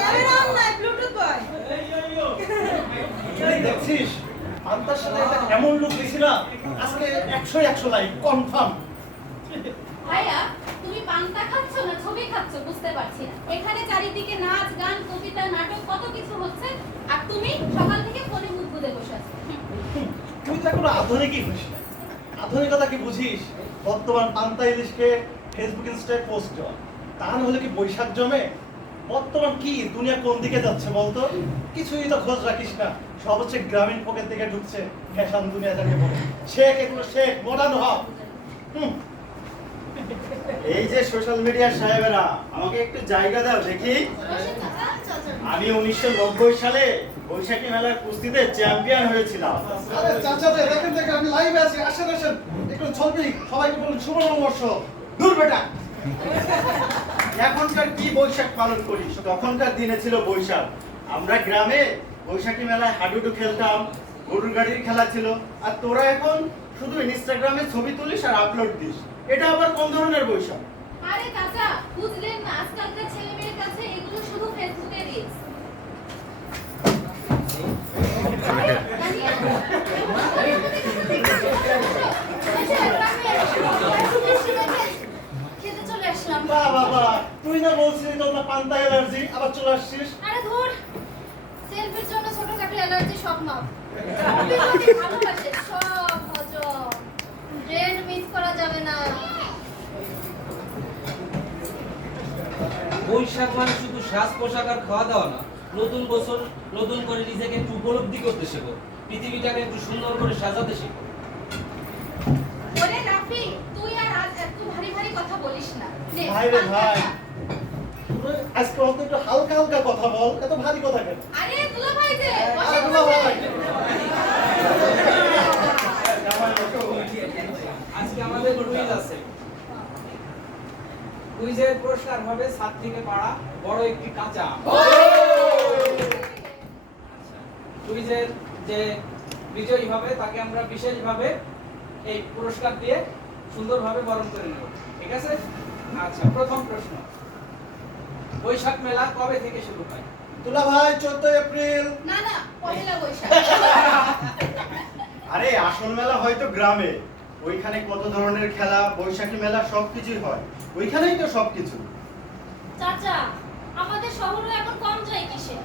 Camera on নাই, Bluetooth বয়। দেখছিস panther সাথে একটা এমন লুক দিছি না, আজকে 100 লাইক কনফার্ম। ভাইয়া তুমি পান্তা খাচ্ছ না ছবি খাচ্ছ বুঝতে পারছি না। এখানে চারিদিকে নাচ গান কবিতা নাটক কত কিছু হচ্ছে আর তুমি সকাল থেকে ফোনে মুখ বুজে বসে আছো। তুই তো কোনো আধুনিকই হইস না। আধুনিকতা কি বুঝিস? বর্তমান পান্তা ইলিশকে ফেসবুক ইনস্টায় পোস্ট দেওয়া, তা না হলে কি বৈশাখ জমে? বর্তমান কি দুনিয়া কোন দিকে যাচ্ছে বলতো? কিছুই তো খোঁজ রাখিস না। সব হচ্ছে গ্রামীণ পকেট থেকে ঢুকছে ফ্যাশন দুনিয়া যাকে বলে। শেখ এগুলো শেখ, মডার্ন হ। এই যে সোশ্যাল মিডিয়ার সাহেবেরা, আমাকে একটু জায়গা দাও দেখি। আমি 1990 সালে বৈশাখী মেলার কুস্তিতে চ্যাম্পিয়ন হয়েছিলাম। আরে চাচা দেখেন দেখেন আমি লাইভে আছি, আসেন আসেন একটু ছবি, সবাইকে বলুন শুভ নববর্ষ। দূর বেটা, এখনকার কি বৈশাখ পালন করিস? তখনকার দিনে ছিল বৈশাখ। আমরা গ্রামে বৈশাখী মেলায় হাডুডু খেলতাম, গরুর গাড়ির খেলা ছিল। আর তোরা এখন শুধু ইনস্টাগ্রামে ছবি তুলিস আর আপলোড দিস। এটা আবার কোন ধরনের বৈশাখ? আরে চাচা বুঝলেন না, আজকালকার ছেলে মেয়ের কাছে এগুলো শুধু ফেসবুকে রিলস। খেতে চলে আসলাম। বাবা তুই না বলছিস তোর না পান্তা অ্যালার্জি, আবার চলে আসছিস। আরে ধুর, সেলফির জন্য ছোটখাটো অ্যালার্জি সব নয়। ভালোবাসে সব হজম, ট্রেন্ড মিস করা যাবে না। বৈশাখ মানে শুধু সাজ পোশাক আর খাওয়া দাওয়া না। নতুন বছর নতুন করে নিজেকে একটু উপলব্ধি করতে শেখো, পৃথিবীটাকে একটু সুন্দর করে সাজাতে শেখো। ওরে রাফি, তুই আর আজ এত ভারী ভারী কথা বলিস না। নে, ভাই রে পান্তা ভাই, খা। আজকে অত একটু হালকা হালকা কথা বল, এত ভারী কথা কেন? আরে দুলা ভাই যে আরে দুলা ভাই, আজকে আমাদের কুইজ আছে। কুইজের পুরস্কার হবে 7 থেকে পাড়া বড় একটি কাঁচা আম। কুইজের যে বিজয়ী হবে তাকে আমরা বিশেষভাবে এই পুরস্কার দিয়ে সুন্দরভাবে বরণ করে নেব, ঠিক আছে? আচ্ছা, প্রথম প্রশ্ন, বৈশাখ মেলা কবে থেকে শুরু হয়? দুলা ভাই 14 এপ্রিল। না না, পহেলা বৈশাখ। আরে আসল মেলা হয়তো গ্রামে, ওইখানে কত ধরনের খেলা, বৈশাখী মেলা সবকিছুই হয়, ওইখানেই তো সবকিছু। চাচা, আমাদের শহরে এখন কম যায় কিসে?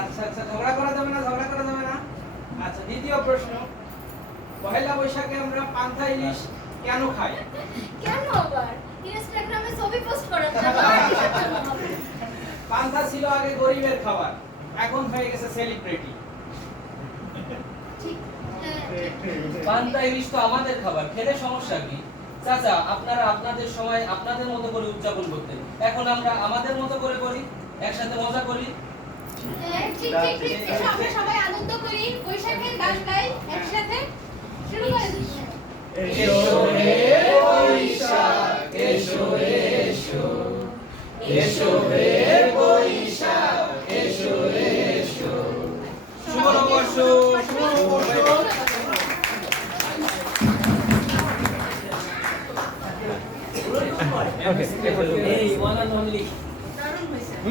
আচ্ছা আচ্ছা, ঝগড়া করা যাবে না, ঝগড়া করা যাবে না। আচ্ছা, দ্বিতীয় প্রশ্ন, পহেলা বৈশাখে আমরা পান্তা ইলিশ কেন খাই? কেন আবার? ইনস্টাগ্রামে ছবি পোস্ট করার জন্য, আর কিসের জন্য হবে? পান্তা ছিল আগে গরিবের খাবার, এখন হয়ে গেছে সেলিব্রিটি। ঠিক, হ্যাঁ, ঠিক। পান্তা ইলিশ তো আমাদের খাবার, খেলে সমস্যা কি? চাচা আপনারা আপনাদের সময় আপনাদের মতো করে উদযাপন করতেন, এখন আমরা আমাদের মতো করে করি, একসাথে মজা করি। হ্যাঁ, ঠিক ঠিক ঠিক। এসো আমরা সবাই আনন্দ করি, বৈশাখের গান গাই একসাথে। শুরু করে দিই। এসো রে বৈশাখ, এসো এসো, এসো রে বৈশাখ, এসো এসো। শুভ নববর্ষ, শুভ নববর্ষ। এই ওয়ান অ্যান্ড অনলি